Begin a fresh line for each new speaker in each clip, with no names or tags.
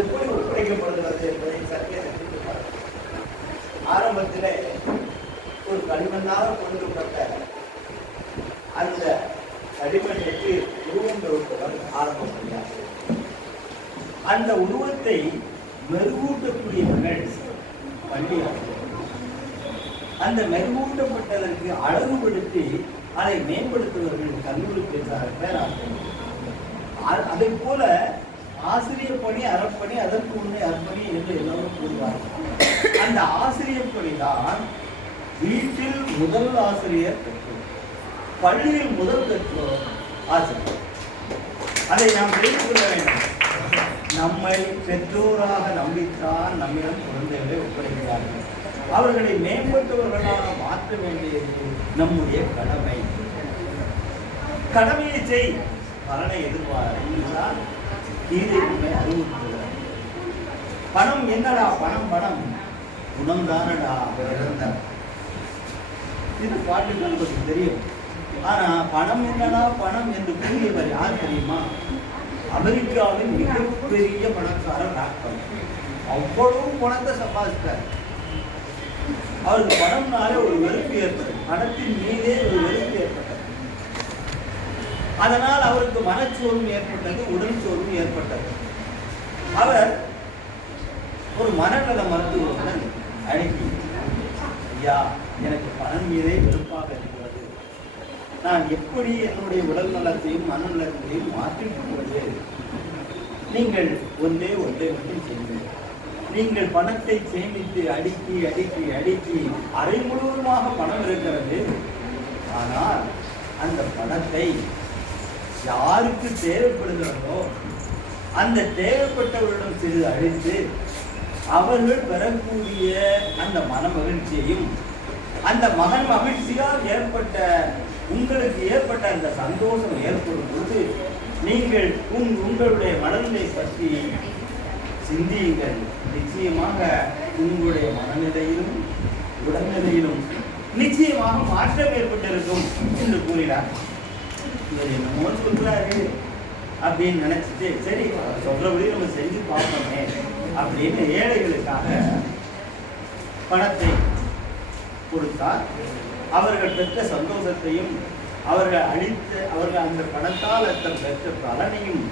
எப்படி ஒப்படைக்கப்படுகிறது என்பதை சற்றே சிந்தித்துப் ஆரம்பத்திலே ஒரு களிமண்ணாக கொடுக்கப்பட்ட அந்த களிமண்ணுக்கு உருவம் கொடுப்பவர் ஆரம்பம் செய்யாது அந்த உருவத்தை மெருகூட்டக்கூடியவர்கள் பள்ளி அந்த மெருகூட்டப்பட்டதற்கு அழகுபடுத்தி அதை மேம்படுத்துவர்கள் கல்லூரி பேசார் பேராசிரியர் அ- அதைப் போல ஆசிரியர் பணி அறப்பணி அதற்கு உண்மை அற்பணி என்று எல்லோரும் கூறுவார்கள். அந்த ஆசிரியர் பணிதான் வீட்டில் முதல் ஆசிரியர் பெற்றோர் பள்ளியில் முதல் பெற்றோர் ஆசிரியர். அதை நாம் தெரிந்து கொள்ள வேண்டும். நம்மை பெற்றோராக நம்பித்தான் நம்மிடம் குழந்தைகளை ஒப்படைக்கிறார்கள். அவர்களை மேம்பட்டவர்களாக மாற்ற வேண்டியது நம்முடைய கடமை. கடமையை செய் பலனை எதிர்பார்க்கிறார் கீதைக்குமே அறிவுறுத்துகிறார் பணம் என்னடா? பணம் பணம். குணம் தானடா இறந்தார் இது பாட்டுக்கு நமக்கு தெரியும். ஆனா பணம் என்னடா? பணம் என்று கூறியவர் யார் தெரியுமா? அமெரிக்காவின் மிகப்பெரிய பணக்காரர் டாக்டர். அவ்வளவு பணத்தை சம்பாதித்தார் அவருக்கு பணம்னாலே ஒரு வெறுப்பு ஏற்படும். பணத்தின் மீதே ஒரு வெறுப்பு ஏற்படும். அதனால் அவருக்கு மனச்சோர்வு ஏற்பட்டது உடல் சோர்வு ஏற்பட்டது. அவர் ஒரு மனநல மருத்துவருடன் அனுப்பி ஐயா எனக்கு பணம் மீதே வெறுப்பாக இருக்கிறது. நான் எப்படி என்னுடைய உடல் நலத்தையும் மனநலத்தையும் மாற்றிக் கொள்வது? நீங்கள் ஒன்றே ஒன்றை மட்டும் செய்யுங்கள். நீங்கள் பணத்தை சேமித்து அடுக்கி அடுக்கி அடுக்கி அரை முழுவதுமாக பணம் இருக்கிறது. ஆனால் அந்த பணத்தை யாருக்கு தேவைப்படுகிறாரோ அந்த தேவைப்பட்டவரிடம் சிறிது அழித்து அவர்கள் பெறக்கூடிய அந்த மன மகிழ்ச்சியையும் அந்த மகன் மகிழ்ச்சியால் ஏற்பட்ட உங்களுக்கு ஏற்பட்ட அந்த சந்தோஷம் ஏற்படும் பொழுது நீங்கள் உங் உங்களுடைய மனநிலை பற்றி சிந்தியுங்கள். நிச்சயமாக உங்களுடைய மனநிலையிலும் உடல்நிலையிலும் நிச்சயமாக மாற்றம் ஏற்பட்டிருக்கும் என்று கூறினார். இவர் என்னமோ சொல்றாரு அப்படின்னு நினைச்சிட்டு சரி சொல்கிறபடி சொல்றபடி நம்ம செஞ்சு பார்ப்போமே அப்படின்னு ஏழைகளுக்காக பணத்தை கொடுத்தார். அவர்கள் பெற்ற சந்தோஷத்தையும் அவர்கள் அழித்த அவர்கள் அந்த பணத்தால் தன் பெற்ற பலனையும்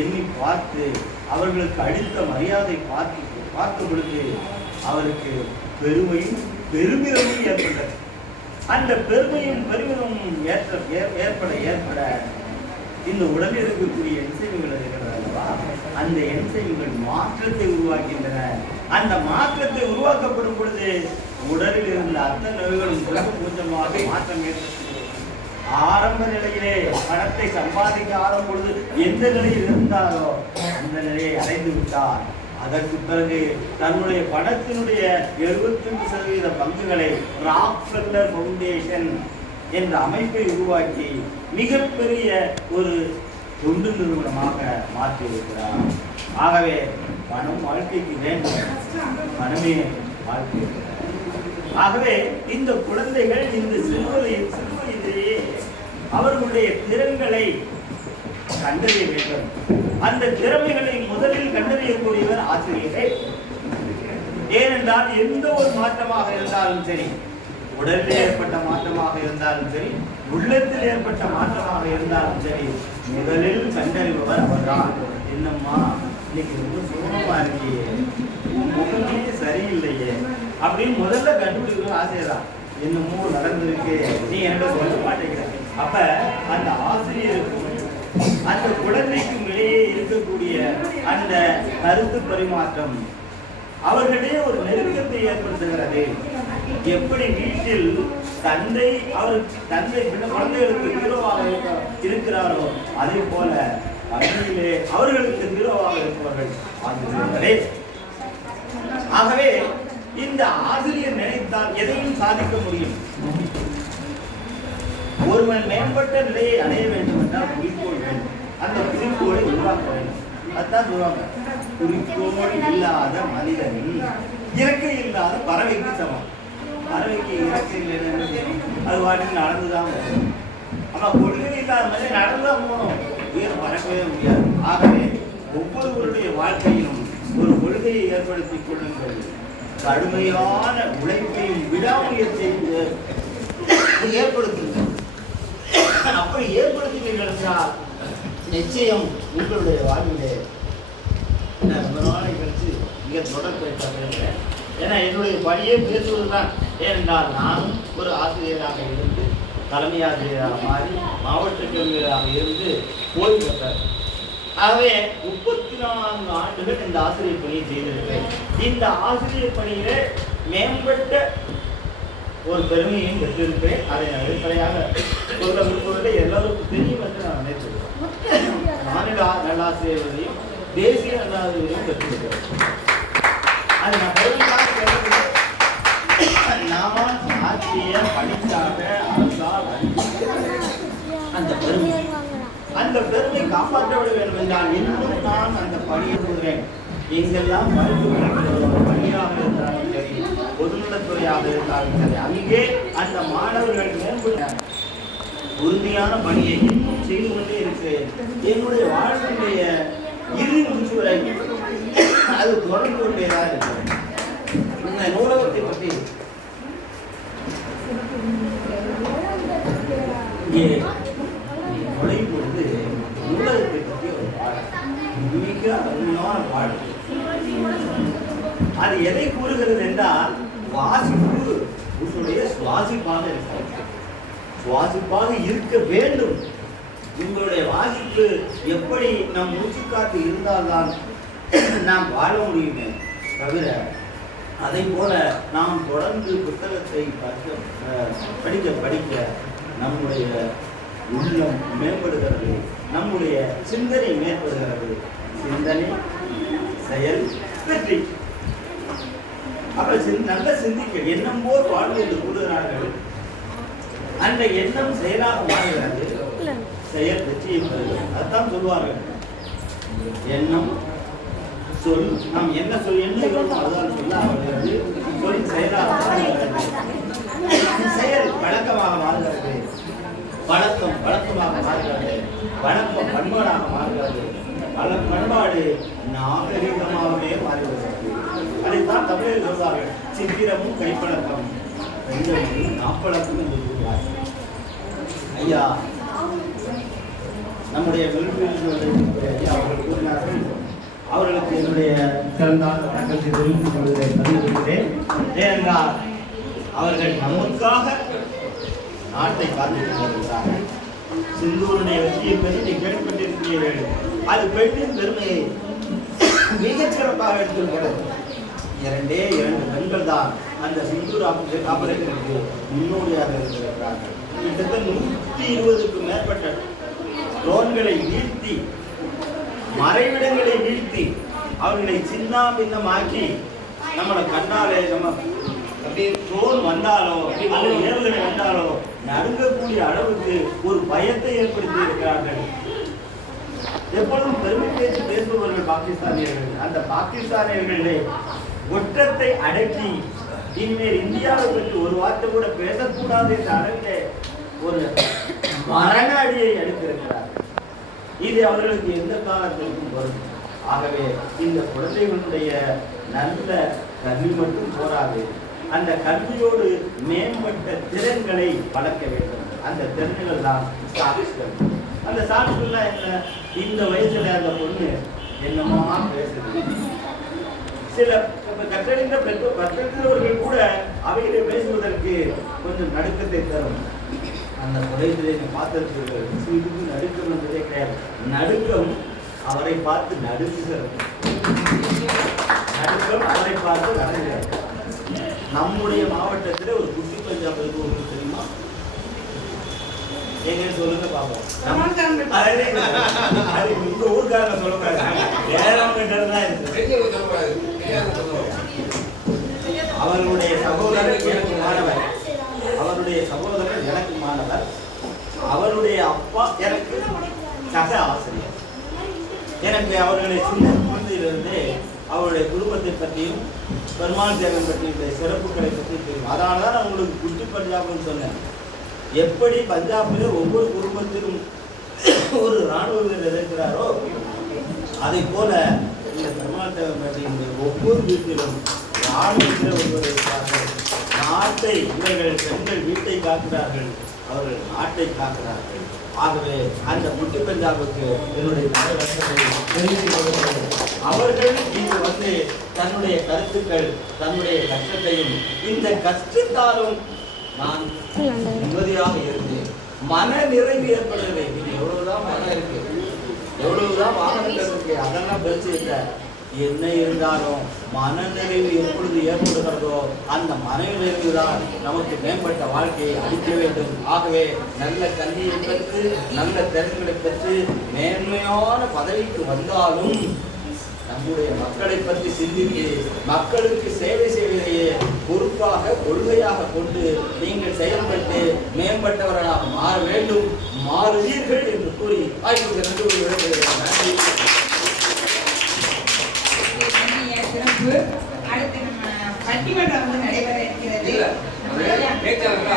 எண்ணி பார்த்து அவர்களுக்கு அளித்த மரியாதை பார்த்து பார்த்த பொழுது அவருக்கு பெருமையும் பெருமிதமும் ஏற்பட்டது. அந்த பெருமையும் பெருமிதமும் ஏற்ற ஏற்பட ஏற்பட இந்த உடலில் இருக்கக்கூடிய என்சைம்கள் இருக்கிறது அல்லவா? அந்த என்சைம்கள் மாற்றத்தை உருவாக்கின்றன. அந்த மாற்றத்தை உருவாக்கப்படும் பொழுது உடலில் இருந்த அத்தனை நோய்களும் கொஞ்சம் கொஞ்சமாக மாற்றம் ஏற்படுகிறது. ஆரம்ப நிலையிலே பணத்தை சம்பாதிக்க ஆரம்ப பொழுது எந்த நிலையில் இருந்தாரோ அந்த நிலையை அடைந்து விட்டார். அதற்கு பிறகு தன்னுடைய பணத்தினுடைய 75% சதவீத பங்குகளை ராக்ஃபெல்லர் ஃபவுண்டேஷன் என்ற அமைப்பை உருவாக்கி மிகப்பெரிய ஒரு தொண்டு நிறுவனமாக மாற்றியிருக்கிறார். ஆகவே பணம் வாழ்க்கைக்கு வேண்டும். பணமே வாழ்க்கை. ஆகவே இந்த குழந்தைகள் இந்த சிறுவரின் சிறுவயதிலேயே அவர்களுடைய திறன்களை கண்டறிய வேண்டும். அந்த திறமைகளை முதலில் கண்டறியக்கூடியவர் ஆசிரியர்கள். ஏனென்றால் எந்த ஒரு மாற்றமாக இருந்தாலும் சரி உடலில் ஏற்பட்ட மாற்றமாக இருந்தாலும் சரி உள்ளத்தில் ஏற்பட்ட மாற்றமாக இருந்தாலும் சரி முதலில் கண்டறிபவர் அவர்தான் என்னம்மா இன்னைக்கு ரொம்ப சுகமா இருக்கியே. உன் முகமே சரியில்லையே. அப்படின்னு முதல்ல கண்டுபிடிக்கிற ஆசைதான் என்னமோ நடந்திருக்கு. நீ என்கிட்ட சொல்ல மாட்டேங்கிற. அப்ப அந்த ஆசிரியருக்கும் அந்த குழந்தைக்கும் இடையே இருக்கக்கூடிய அந்த கருத்து பரிமாற்றம் அவர்களிடையே ஒரு நெருக்கத்தை ஏற்படுத்துகிறது. எப்படி வீட்டில் தந்தை அவர் தந்தை குழந்தைகளுக்கு ஹீரோவாக இருக்கிறாரோ அதே போல பள்ளியிலே அவர்களுக்கு ஹீரோவாக இருப்பவர்கள் ஆகவே இந்த ஆசிரியர் நினைத்தால் எதையும் சாதிக்க முடியும். ஒருவன் மேம்பட்ட நிலையை அடைய வேண்டும் என்றால் குறிக்கோள் வேண்டும். அந்த குறிக்கோளை உருவாக்க வேண்டும். அதுதான் சொல்லுவாங்க குறிக்கோள் இல்லாத மனிதனில் இறக்கை இல்லாத பறவைக்கு சமம். பறவைக்கு இறக்கு இல்லைன்னு என்ன அது வாட்டுக்கு நடந்துதான் வரும். ஆனால் கொள்கை இல்லாத மாதிரி நடந்துதான் போகணும். உயிர் மறக்கவே முடியாது. ஆகவே ஒவ்வொருவருடைய வாழ்க்கையிலும் ஒரு கொள்கையை ஏற்படுத்தி கொள்ளுங்கள். கடுமையான உழைப்பையும் விடாமுயற்சியை ஏற்படுத்துங்கள். அப்படி ஏற்படுத்தினீர்கள் என்றால் நிச்சயம் உங்களுடைய வாழ்விலே ரொம்ப நாளை கழிச்சு இங்கே தொடர்பு பேசுகிறேன் ஏன்னா என்னுடைய பணியே பேசுவது தான் ஏனென்றால் நானும் ஒரு ஆசிரியராக இருந்து தலைமை ஆசிரியராக மாறி மாவட்ட கல்வியராக இருந்து ஓய்வு பெற்றார் ஆகவே முப்பத்தி நான்கு ஆண்டுகள் இந்த ஆசிரியர் பணியை செய்திருக்கிறேன். இந்த ஆசிரியர் பணியிலே மேம்பட்ட ஒரு பெருமையும் பெற்றிருக்கிறேன். அதை நான் வெளிப்படையாக சொல்ல விரும்புவதை எல்லோருக்கும் தெரியும் என்று நான் நினைத்திருக்கிறேன் மாநில நல்லாசிரியர்களையும் தேசிய நல்லாசிரியரையும் பெற்றிருக்கிறேன். அது நான் பெருமையாக நாம ஆட்சிய படித்தாக அரசால் அந்த பெருமை அந்த பெருமை காப்பாற்றப்பட வேண்டும் என்றால் இன்னும் நான் அந்த பணியை சொல்கிறேன் எங்கெல்லாம் மருத்துவ பணியாக இருந்தாலும் சரி பொதுநலத்துறையாக இருந்தாலும் சரி அங்கே அந்த மாணவர்கள் மேம்பட உறுதியான பணியை இன்னும் செய்து கொண்டே இருக்கிறேன். என்னுடைய வாழ்க்கையுடைய இறுதி முடிச்சு வரை அது தொடர்ந்து கொண்டேதான் இருக்கிறேன் இந்த நூலகத்தை பற்றி இங்கே நுழையும் பொழுது நூலகத்தை பற்றி ஒரு பாடம் மிக அருமையான பாடல். அது எதை கூறுகிறது என்றால் வாசிப்பு உங்களுடைய சுவாசிப்பாக இருக்கிறது சுவாசிப்பாக இருக்க வேண்டும். உங்களுடைய வாசிப்பு எப்படி நம் மூச்சுக்காத்து இருந்தால்தான் நாம் வாழ முடியுமே தவிர அதை போல நாம் தொடர்ந்து புத்தகத்தை படிக்க படிக்க படிக்க நம்முடைய உள்ளம் மேம்படுகிறது நம்முடைய சிந்தனை மேம்படுகிறது. சிந்தனை செயல் வெற்றி. அப்ப நல்ல சிந்திக்க எண்ணம் போல் வாழ்வு என்று கூறுகிறார்கள். அந்த எண்ணம் செயலாக மாறுகிறது. செயல் வெற்றியை பெறுகிறது. அதுதான் சொல்வார்கள் எண்ணம் சொல். நாம் என்ன சொல் என்ன அதுதான் சொல்ல வருகிறது. சொல் செயலாக மாறுகிறது. செயல் வழக்கமாக மாறுகிறது. வழக்கம் வழக்கமாக மாறுகிறது. வழக்கம் பண்பாடாக மாறுகிறது. பல பண்பாடு நாகரிகமாகவே மாறுகிறது அதைத்தான் தமிழில் சொல்வார்கள் சித்திரமும் கைப்பழக்கம் ரெண்டும் நாப்பழக்கம் என்று கூறுவார்கள் ஐயா நம்முடைய விரும்பிகளுடைய ஐயா அவர்கள் கூறினார்கள். அவர்களுக்கு என்னுடைய திறந்தால் வணக்கத்தை தெரிவித்துக் கொள்வதை பதிவிடுகிறேன் ஏனென்றால் அவர்கள் நமக்காக நாட்டை காத்துக் கொண்டிருக்கிறார்கள். சிந்தூருடைய வெற்றியை பற்றி நீ கேள்விப்பட்டிருக்கிறீர்கள் அது பெண்ணின் பெருமையை மிகச்சிறப்பாக எடுத்துக்கொண்டது இரண்டே இரண்டு பெண்கள் தான் அந்த சிந்தூர் ஆபரேஷன் ஆபரேஷனுக்கு முன்னோடியாக இருந்திருக்கிறார்கள். கிட்டத்தட்ட நூற்றி இருபதுக்கும் மேற்பட்ட ட்ரோன்களை வீழ்த்தி மறைவிடங்களை வீழ்த்தி அவர்களை சின்ன பின்னமாக்கி நம்மளை கண்ணாலே நம்ம அப்படியே வந்தாலோ அல்லது ஏவுகணை வந்தாலோ நடுங்கக்கூடிய அளவுக்கு ஒரு பயத்தை ஏற்படுத்தி இருக்கிறார்கள். எப்பொழுதும் பெருமை பேச்சு பேசுபவர்கள் பாகிஸ்தானியர்கள். அந்த பாகிஸ்தானியர்களே ஒற்றத்தை அடக்கி இனிமேல் இந்தியாவை பற்றி ஒரு வார்த்தை கூட பேசக்கூடாது என்ற அளவிலே ஒரு மரண அடியை எடுத்திருக்கிறார் இது அவர்களுக்கு எந்த காலத்திற்கும் வரும் ஆகவே இந்த குழந்தைகளுடைய நல்ல கல்வி மட்டும் போராது அந்த கல்வியோடு மேம்பட்ட திறன்களை வளர்க்க வேண்டும். அந்த திறன்கள் தான் சாட்சிகள். அந்த சாட்சிகள்லாம் என்ன? இந்த வயசுல அந்த பொண்ணு என்னமா பேசுது. சில கற்றறிந்த பெற்றோர் கற்றறிந்தவர்கள் கூட அவைகளை பேசுவதற்கு கொஞ்சம் நடுக்கத்தை தரும். அந்த குறைகளை பார்த்திருக்கிறீர்கள் சிறிது நடுக்கம் என்பதே கிடையாது. நடுக்கம் அவரை பார்த்து நடுங்குகிறது. நடுக்கம் அவரை பார்த்து நடுங்குகிறது. நம்முடைய மாவட்டத்தில் ஒரு குட்டி பஞ்சாப் இருக்கு உங்களுக்கு தெரியுமா? எங்க சொல்லுங்க பாப்போம். இந்த ஊர்க்காரங்க சொல்லக்கூடாது. வேறவங்க தான் இருக்கு. அவர்களுடைய சகோதரர் எனக்கு மாணவர். அவருடைய சகோதரர் எனக்கு மாணவர். அவருடைய அப்பா எனக்கு சக ஆசிரியர். எனக்கு அவர்களை சின்ன குழந்தையிலிருந்து அவருடைய குடும்பத்தை பற்றியும் பெருமாள் தேவன் பற்றிய சிறப்புகளை பற்றி தெரியும். அதனால தான் நான் உங்களுக்கு குட்டி பஞ்சாப்னு சொன்னேன். எப்படி பஞ்சாபில் ஒவ்வொரு குடும்பத்திலும் ஒரு இராணுவ வீரர் இருக்கிறாரோ அதை போல இந்த கர்நாடக ஒவ்வொரு வீட்டிலும் ராணுவத்தில் ஒருவர் இருக்கிறார்கள். நாட்டை இவர்கள் பெண்கள் வீட்டை காக்கிறார்கள். அவர்கள் நாட்டை காக்கிறார்கள். ஆகவே அந்த முட்டு பெஞ்சாவுக்கு என்னுடைய அவர்கள் இங்கு வந்து தன்னுடைய கருத்துக்கள் தன்னுடைய கஷ்டத்தையும் இந்த கஷ்டத்தாலும் நான் நிம்மதியாக இருந்தேன். மன நிறைவு ஏற்படவில்லை இது எவ்வளவுதான் மனம் இருக்கு. எவ்வளவுதான் வாகனங்கள் இருக்கு. அதெல்லாம் பெருசு இல்லை என்ன இருந்தாலும் மனநிறைவு எப்பொழுது ஏற்படுகிறதோ அந்த மனநிறைவு தான் நமக்கு மேம்பட்ட வாழ்க்கையை அளிக்க வேண்டும். ஆகவே நல்ல கல்வியை பெற்று நல்ல திறன்களை பெற்று மேன்மையான பதவிக்கு வந்தாலும் நம்முடைய மக்களை பற்றி சிந்தித்து மக்களுக்கு சேவை செய்வதையே பொறுப்பாக கொள்கையாக கொண்டு நீங்கள் செயல்பட்டு மேம்பட்டவர்களாக மாற வேண்டும். மாறுவீர்கள் என்று கூறி வாய்ப்புக்கு நன்றி.
சிறப்பு அடுத்து நம்ம பட்டிமன்றம் வந்து நடைபெற இருக்கிறது.
பேச்சாளர்கள்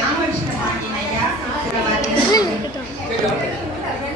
ராமகிருஷ்ணன்